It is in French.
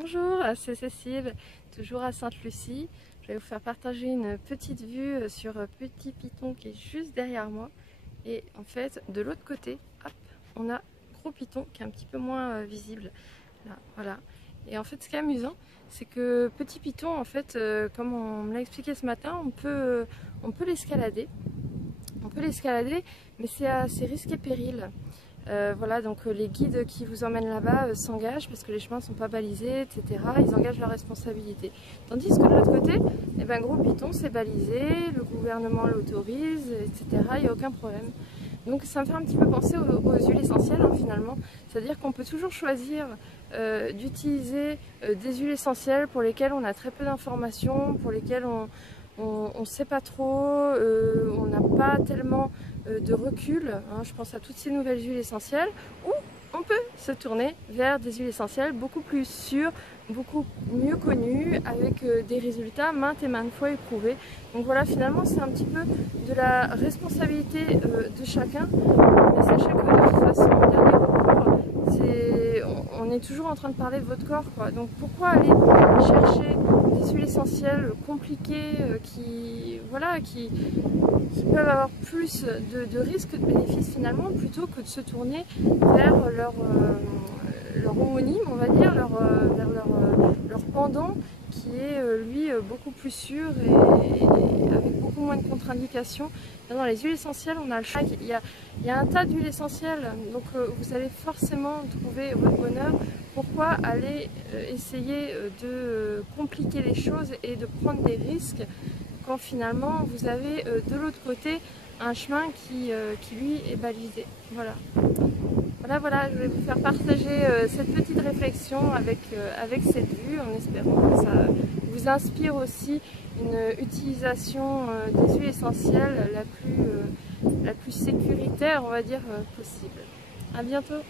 Bonjour, c'est Cécile, toujours à Sainte-Lucie. Je vais vous faire partager une petite vue sur Petit Piton qui est juste derrière moi. Et en fait, de l'autre côté, hop, on a Gros Piton qui est un petit peu moins visible. Là, voilà. Et en fait, ce qui est amusant, c'est que Petit Piton, en fait, comme on me l'a expliqué ce matin, on peut l'escalader. On peut l'escalader, mais c'est à ses risques et périls. Voilà, donc les guides qui vous emmènent là-bas s'engagent parce que les chemins ne sont pas balisés, etc. Ils engagent leur responsabilité. Tandis que de l'autre côté, eh ben, Gros Piton, c'est balisé, le gouvernement l'autorise, etc. Il n'y a aucun problème. Donc ça me fait un petit peu penser aux huiles essentielles finalement. C'est-à-dire qu'on peut toujours choisir d'utiliser des huiles essentielles pour lesquelles on a très peu d'informations, pour lesquelles on ne sait pas trop, on n'a pas tellement de recul, hein, je pense à toutes ces nouvelles huiles essentielles, ou on peut se tourner vers des huiles essentielles beaucoup plus sûres, beaucoup mieux connues, avec des résultats maintes et maintes fois éprouvés. Donc voilà, finalement c'est un petit peu de la responsabilité de chacun, mais sachez que de toute façon, en dernier recours, on est toujours en train de parler de votre corps, quoi. Donc pourquoi aller chercher des huiles essentielles compliquées qui peuvent avoir plus de risques que de bénéfices finalement, plutôt que de se tourner vers leur homonyme, on va dire, vers leur pendant qui est lui beaucoup plus sûr et avec beaucoup moins de contre-indications. Dans les huiles essentielles, on a le choix. Il y a un tas d'huiles essentielles, donc vous allez forcément trouver votre bonheur. Pourquoi aller essayer de compliquer les choses et de prendre des risques quand finalement vous avez de l'autre côté un chemin qui lui est balisé. Voilà. Voilà, je vais vous faire partager cette petite réflexion avec cette vue, en espérant que ça vous inspire aussi une utilisation des huiles essentielles la plus sécuritaire, on va dire, possible. À bientôt!